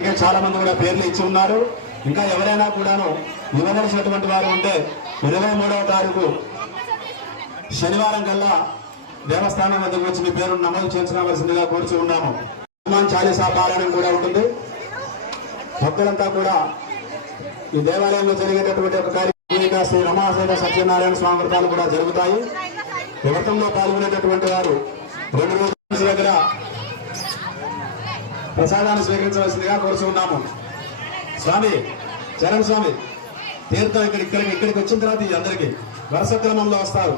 ఇంకా చాలా మంది కూడా పేర్లు ఇచ్చి ఉన్నారు. ఇంకా ఎవరైనా కూడాను ఇవ్వదలసినటువంటి వారు ఉంటే ఇరవై మూడవ తారీఖు శనివారం కల్లా దేవస్థానం వద్దకు వచ్చి మీ పేరు నమోదు చేసుకోవాల్సిందిగా కోరుచు ఉన్నాము. హనుమాన్ చాలీసా పారాయణం కూడా ఉంటుంది. భక్తులంతా కూడా ఈ దేవాలయంలో జరిగేటటువంటి ఒక కార్యక్రమం శ్రీ రమాసేన సత్యనారాయణ స్వామి వ్రతాలు కూడా జరుగుతాయి. వ్రతంలో పాల్గొనేటటువంటి వారు రెండు రోజుల దగ్గర ప్రసాదాన్ని స్వీకరించవలసిందిగా కోరుచున్నాము స్వామి చరణ్ స్వామి తీర్థం ఇక్కడ ఇక్కడికి ఇక్కడికి వచ్చిన తర్వాత ఈ అందరికి వరుస క్రమంలో వస్తారు.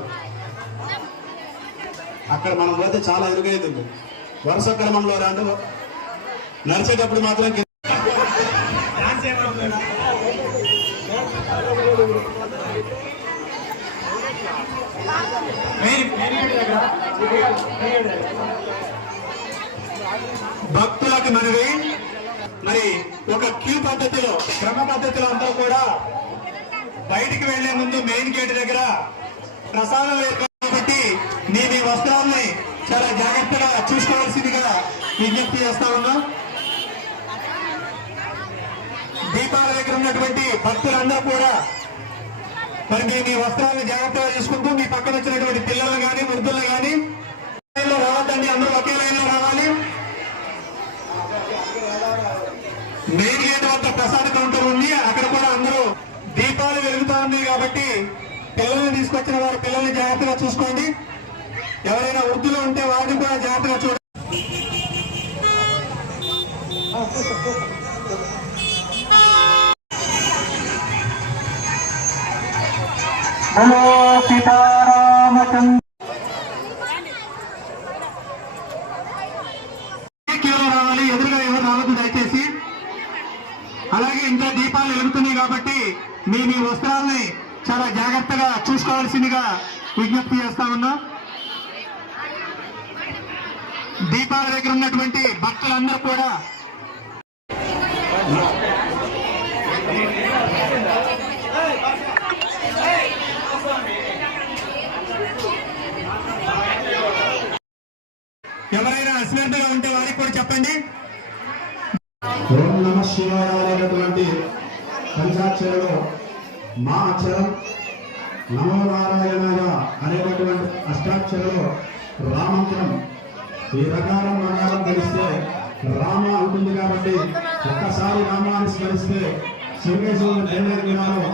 అక్కడ మనం పోతే చాలా ఎరుగైతుంది. వరుస క్రమంలో రాండు. నడిచేటప్పుడు మాత్రం కింద- భక్తులకు మనవి. మరి ఒక క్యూ పద్ధతిలో క్రమ పద్ధతిలో అంతా కూడా బయటికి వెళ్ళే ముందు మెయిన్ గేట్ దగ్గర ప్రసాదం కాబట్టి నీ మీ వస్త్రాలని చాలా జాగ్రత్తగా చూసుకోవాల్సిందిగా విజ్ఞప్తి చేస్తా ఉన్నాం. దీపాల దగ్గర ఉన్నటువంటి భక్తులందరూ కూడా మరి మీ మీ వస్త్రాలను జాగ్రత్తగా చూసుకుంటూ మీ పక్కన వచ్చినటువంటి పిల్లలు కానీ వృద్ధులు కానీ రావద్దండి అందరూ ఒకే లైన్లో రావాలి. మెయిన్ గేట్ వద్ద ప్రసాద కౌంటర్ ఉంది అక్కడ కూడా అందరూ దీపాలు వెలుగుతా ఉన్నాయి కాబట్టి పిల్లల్ని తీసుకొచ్చిన వారు పిల్లల్ని జాగ్రత్తగా చూసుకోండి. ఎవరైనా వృద్ధులు ఉంటే వారిని కూడా జాగ్రత్తగా చూడండి. నమో సీతారామచంద్ర రావాలి ఎదురుగా ఎవరు రావద్దు దయచేసి. అలాగే ఇంకా దీపాలు వెలుగుతున్నాయి కాబట్టి మీ మీ వస్త్రాలని చాలా జాగ్రత్తగా చూసుకోవాల్సిందిగా విజ్ఞప్తి చేస్తా ఉన్నా. దీపాల దగ్గర ఉన్నటువంటి భక్తులందరూ కూడా ఎవరైనా అసమర్థగా ఉంటే వారికి కూడా చెప్పండి. ఓం నమ శివాయ అనేటటువంటి పంచాక్షరలో మా అక్షరం నమో నారాయణాయ అనేటటువంటి అష్టాక్షరలో రామంత్రం ఈ రకారం ప్రకారం కలిస్తే రామ ఉంటుంది కాబట్టి ఒక్కసారి రామాన్ని స్మరిస్తే శివకేశ్వరుడు దేవేంద్ర విధానం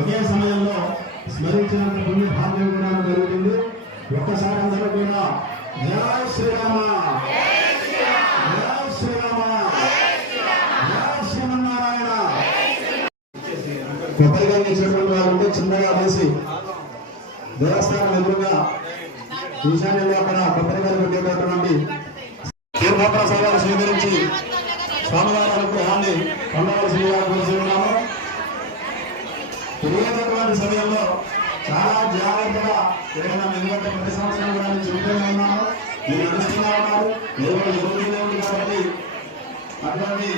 ఒకే సమయంలో స్మరించినంత పుణ్య భాగ్యం కూడా జరుగుతుంది ఒక్కసారి అందరూ కూడా జయ శ్రీరామ. జయ శ్రీరామ. జయ శ్రీమన్నారాయణ. కొత్తగా ఇచ్చినటువంటి వారు ఉంటే చిన్నగా వేసి దేవస్థానం ఎదురుగా ఈశాన్యంలో అక్కడ కొత్తగా పెట్టేటటువంటి తీర్థప్రసాదాలు స్వీకరించి స్వామివారి అనుగ్రహాన్ని పొందవలసిందిగా కోరుతూ ఉన్నాము తిరిగేటటువంటి సమయంలో చాలా జాగ్రత్తగా ఏదైనా ఎందుకంటే ప్రతి సంవత్సరం కూడా నేను చెబుతూనే ఉన్నాను. మీరు నడుస్తూనే ఉన్నారు. ఎవరు ఎవరు ఉంది కాబట్టి అటువంటి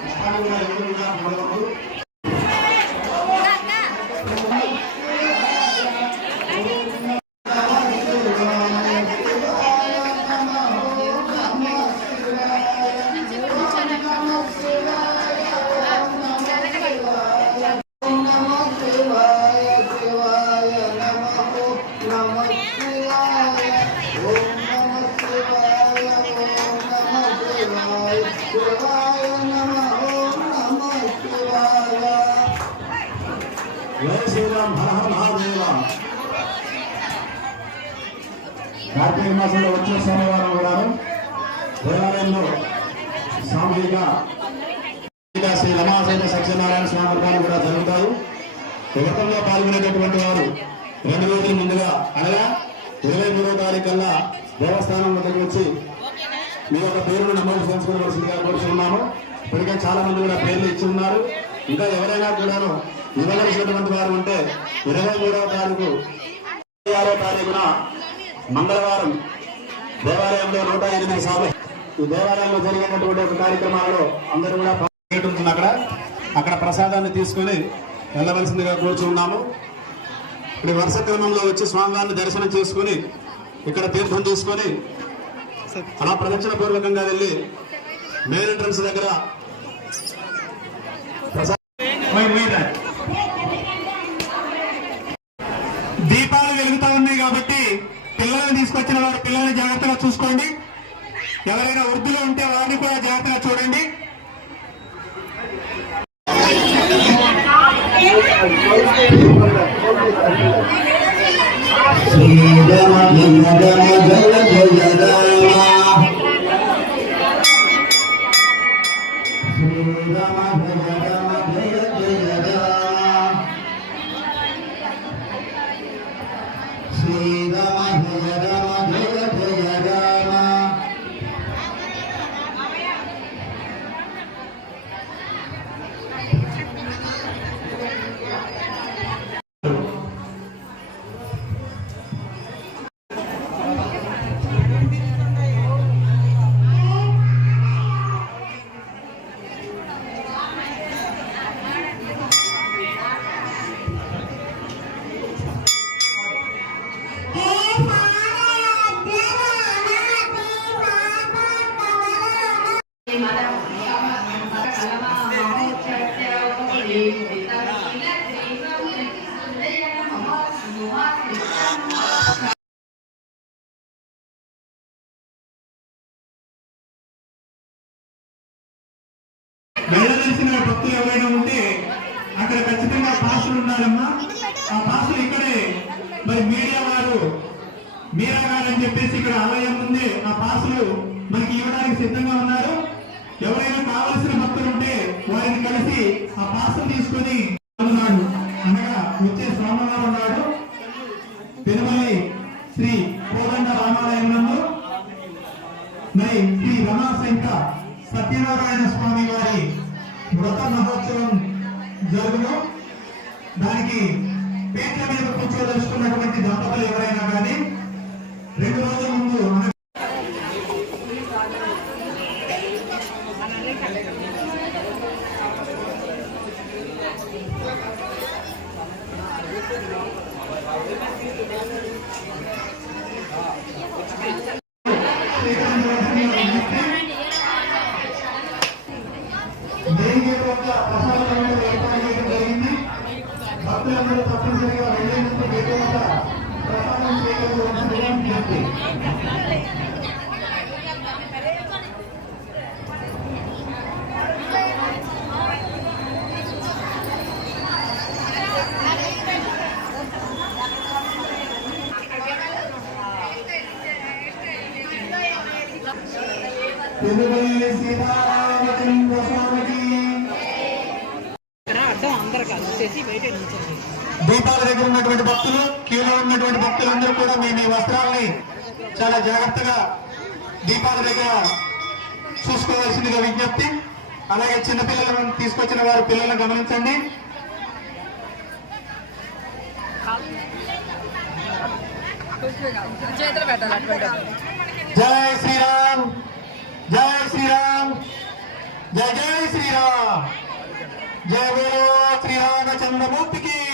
కష్టాలు కూడా ఎవరు ఉండవద్దు కార్తీక మాసంలో వచ్చే సోమవారం కూడా దేవాలయంలో సామూహిక శ్రీ రమాసేన సత్యనారాయణ స్వామి కూడా జరుగుతాయి. వ్రతంలో పాల్గొనేటటువంటి వారు రెండు రోజుల ముందుగా అనగా ఇరవై మూడో తారీఖు కల్లా దేవస్థానం వద్దకు వచ్చి మీ యొక్క పేరును నమోదు చేసుకోవలసిందిగా కోరుతున్నాము ఇప్పటికే చాలా మంది కూడా పేర్లు ఇచ్చి ఉన్నారు. ఇంకా ఎవరైనా కూడాను ఇవ్వవలసినటువంటి వారు ఉంటే ఇరవై మూడవ తారీఖు ఇరవై ఆరో తారీఖున మంగళవారం దేవాలయంలో నూట ఎనిమిది సార్లు ఈ దేవాలయంలో జరిగినటువంటి ఒక కార్యక్రమాల్లో అందరూ కూడా పాల్గొంటుంది ఉంటుంది అక్కడ. అక్కడ ప్రసాదాన్ని తీసుకొని వెళ్ళవలసిందిగా కోరుచున్నాము ఇప్పుడు వరుస క్రమంలో వచ్చి స్వామివారిని దర్శనం చేసుకుని ఇక్కడ తీర్థం తీసుకొని అలా ప్రదక్షిణ పూర్వకంగా వెళ్ళి మెయిన్ ఎంట్రన్స్ దగ్గర ప్రసాద్ దీపాలు వెలుగుతా ఉన్నాయి కాబట్టి పిల్లల్ని తీసుకొచ్చిన వారు పిల్లల్ని జాగ్రత్తగా చూసుకోండి. ఎవరైనా వృద్ధులు ఉంటే వారిని కూడా జాగ్రత్తగా చూడండి. శ్రీరామ ఉన్నారమ్మా. ఆ పాసులు ఇక్కడే. మరి మీడియా వారు మీరా గారు అని చెప్పేసి ఇక్కడ ఆలయం ఉంది ఆ పాసులు మనకి ఇవ్వడానికి సిద్ధంగా ఉన్నారు. ఎవరైనా కావలసిన భక్తులు ఉంటే వారిని కలిసి ఆ పాసులు తీసుకొని ఉన్నాడు. అనగా వచ్చే సోమవారం ఉన్నాడు. తిరుమలై శ్రీ కోదండ రామాలయంలో మరి శ్రీ రమాశంక సత్యనారాయణ స్వామి వారి వ్రత మహోత్సవం జరుగును. దానికి పేట్ల మీద కూర్చోదలుచుకున్నటువంటి దంపతులు ఎవరైనా కానీ రెండు రోజుల ముందు అనగా దేనికి వద్ద ప్రసాదాలను ఏర్పాటు చేయడం జరిగింది భక్తులందరూ తప్పనిసరిగా వెళ్ళేందుకు గేటు వద్ద ప్రసాదం చేయవలసిందిగా విజ్ఞప్తి తిరుమల సీతారామచంద్ర స్వామికి అర్థం అందరు కాదు చేసి బయట నిల్చోండి దీపాల దగ్గర ఉన్నటువంటి భక్తులు క్యూలో ఉన్నటువంటి భక్తులందరూ కూడా మీ మీ వస్త్రాలని చాలా జాగ్రత్తగా దీపాల దగ్గర చూసుకోవాల్సిందిగా విజ్ఞప్తి. అలాగే చిన్నపిల్లలను తీసుకొచ్చిన వారు పిల్లలను గమనించండి. జయ జై శ్రీరామ్. జై శ్రీరామ్. జై జై శ్రీరామ్. జయ బోలో శ్రీరామచంద్రమూర్తికి.